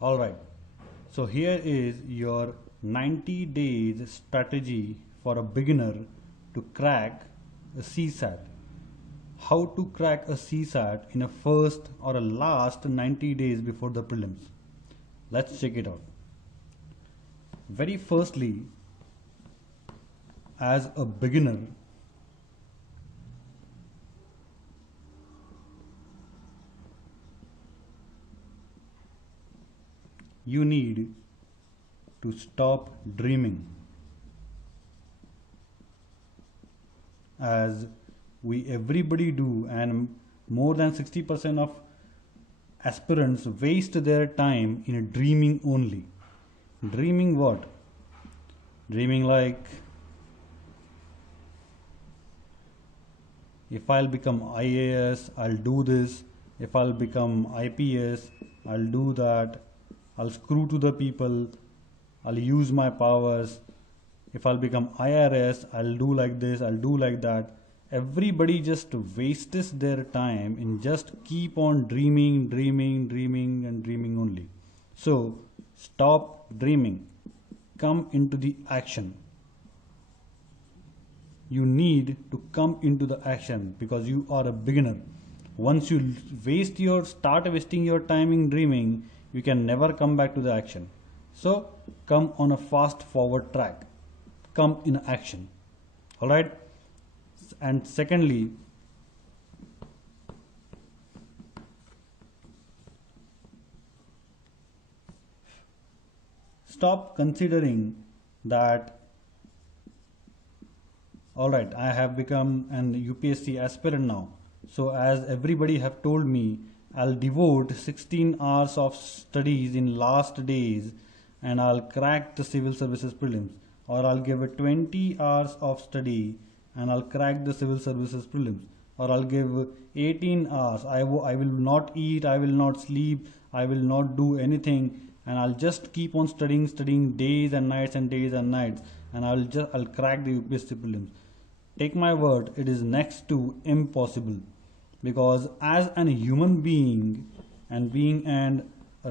All right. So here is your 90 days strategy for a beginner to crack a CSAT. How to crack a CSAT in a first or a last 90 days before the prelims. Let's check it out. Very firstly, as a beginner, you need to stop dreaming, as we everybody do, and more than 60% of aspirants waste their time in dreaming only. Dreaming what? Dreaming like, if I'll become IAS, I'll do this. If I'll become IPS, I'll do that. I'll screw to the people. I'll use my powers. If I'll become IRS, I'll do like this, I'll do like that. Everybody just wastes their time in just keep on dreaming, dreaming, dreaming, and dreaming only. So stop dreaming. Come into the action. You need to come into the action because you are a beginner. Once you start wasting your time in dreaming, you can never come back to the action. So come on a fast forward track. Come in action. All right. And secondly, stop considering that, all right, I have become an UPSC aspirant now. So as everybody have told me, I'll devote 16 hours of studies in last days and I'll crack the civil services prelims. Or I'll give it 20 hours of study and I'll crack the civil services prelims. Or I'll give 18 hours. I will not eat, I will not sleep, I will not do anything, and I'll just keep on studying days and nights and days and nights, and I'll crack the UPSC prelims. Take my word, it is next to impossible, because as an human being, and being a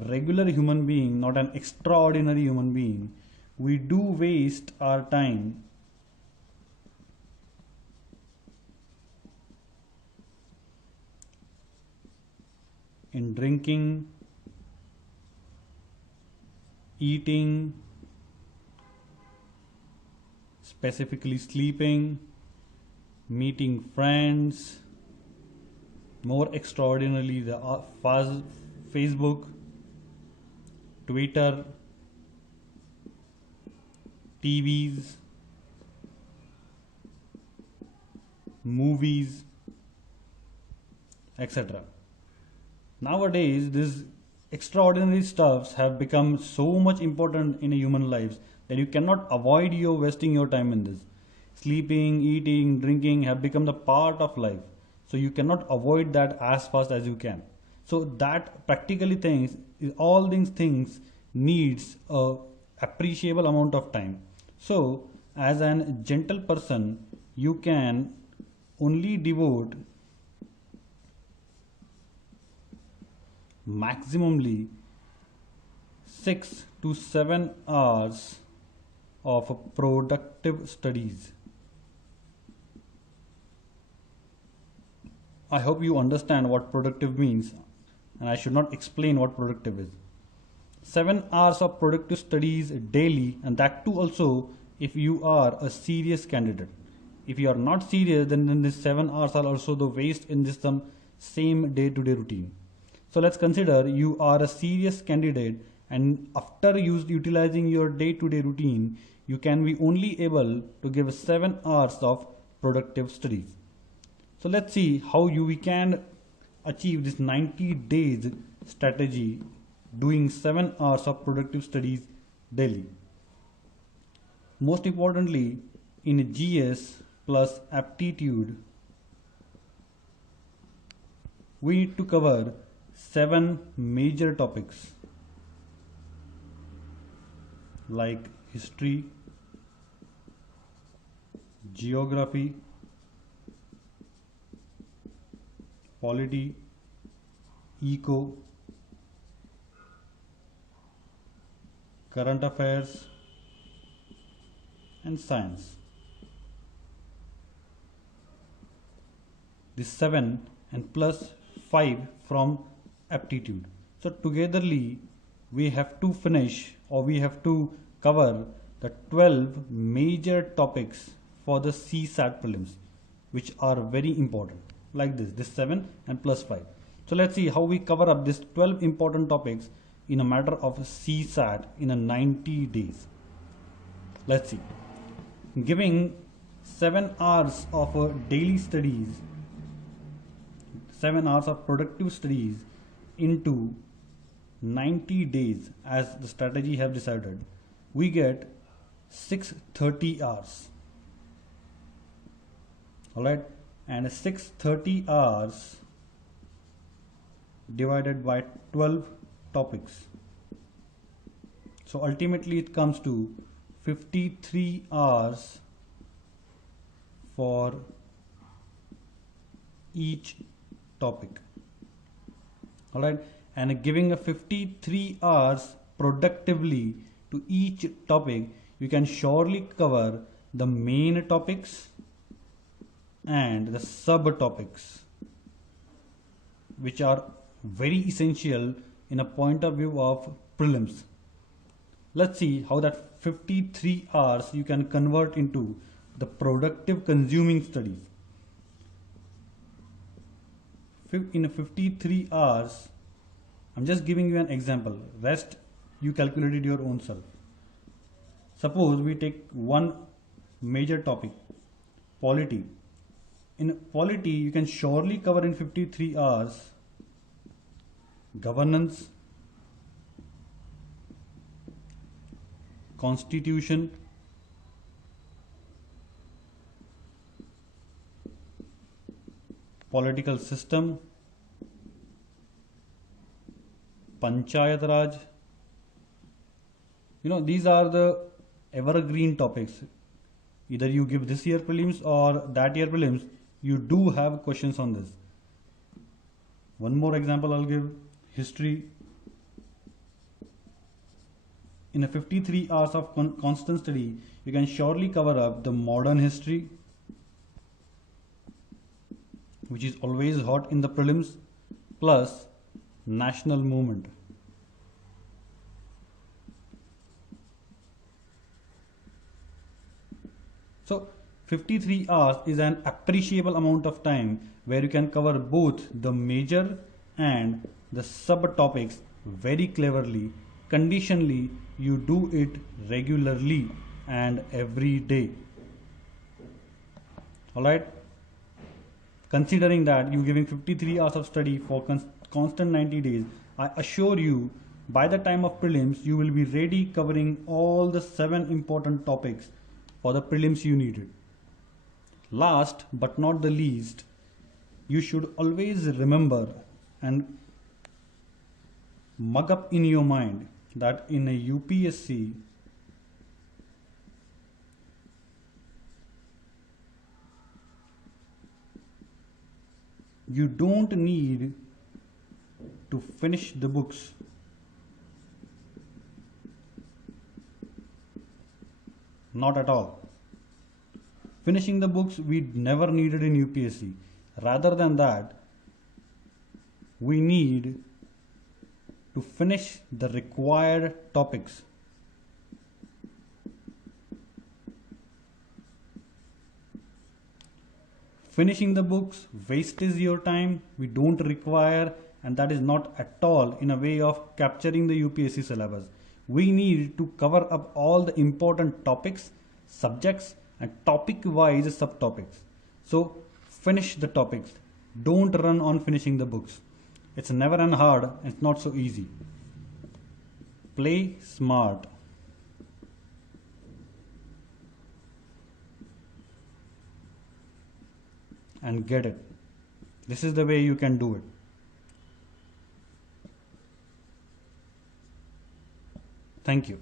regular human being, not an extraordinary human being, we do waste our time in drinking, eating, specifically sleeping, meeting friends, more extraordinarily the Facebook, Twitter, TVs, movies, etc. Nowadays, these extraordinary stuffs have become so much important in a human lives that you cannot avoid your wasting your time in this. Sleeping, eating, drinking have become the part of life. So you cannot avoid that as fast as you can. So that practically all these things needs a appreciable amount of time. So as a gentle person, you can only devote maximally 6 to 7 hours of productive studies. I hope you understand what productive means, and I should not explain what productive is. 7 hours of productive studies daily, and that too also if you are a serious candidate. If you are not serious, then these 7 hours are also the waste in this same day-to-day routine. So let's consider you are a serious candidate, and after utilizing your day-to-day routine, you can be only able to give 7 hours of productive studies. So let's see how we can achieve this 90 days strategy doing 7 hours of productive studies daily. Most importantly, in GS plus aptitude, we need to cover 7 major topics like history, geography, polity, eco, current affairs and science. This 7 and plus 5 from aptitude. So togetherly we have to finish, or we have to cover the 12 major topics for the CSAT prelims, which are very important, like this 7 and plus 5. So let's see how we cover up this 12 important topics in a matter of CSAT in a 90 days. Let's see. Giving 7 hours of daily studies, 7 hours of productive studies into 90 days as the strategy have decided, we get 630 hours. Alright, and 630 hours divided by 12 topics. So ultimately it comes to 53 hours for each topic. Alright, and giving a 53 hours productively to each topic, you can surely cover the main topics and the subtopics, which are very essential in a point of view of prelims. Let's see how that 53 hours you can convert into the productive consuming studies. In 53 hours, I'm just giving you an example. Rest you calculated your own self. Suppose we take one major topic, polity. In polity, you can surely cover in 53 hours governance, constitution, political system, Panchayat Raj. These are the evergreen topics. Either you give this year prelims or that year prelims, you do have questions on this. One more example I'll give, history. In a 53 hours of constant study, you can surely cover up the modern history, which is always hot in the prelims, plus national movement. So 53 hours is an appreciable amount of time where you can cover both the major and the subtopics very cleverly. Conditionally, you do it regularly and every day. Alright? Considering that you're giving 53 hours of study for constant 90 days, I assure you by the time of prelims, you will be ready covering all the 7 important topics for the prelims you needed. Last but not the least, you should always remember and mug up in your mind that in a UPSC, you don't need to finish the books. Not at all. Finishing the books we never needed in UPSC. Rather than that, we need to finish the required topics. Finishing the books wastes your time, we don't require, and that is not at all in a way of capturing the UPSC syllabus. We need to cover up all the important topics, subjects, and topic-wise subtopics. So finish the topics. Don't run on finishing the books. It's never and hard, it's not so easy. Play smart. And get it. This is the way you can do it. Thank you.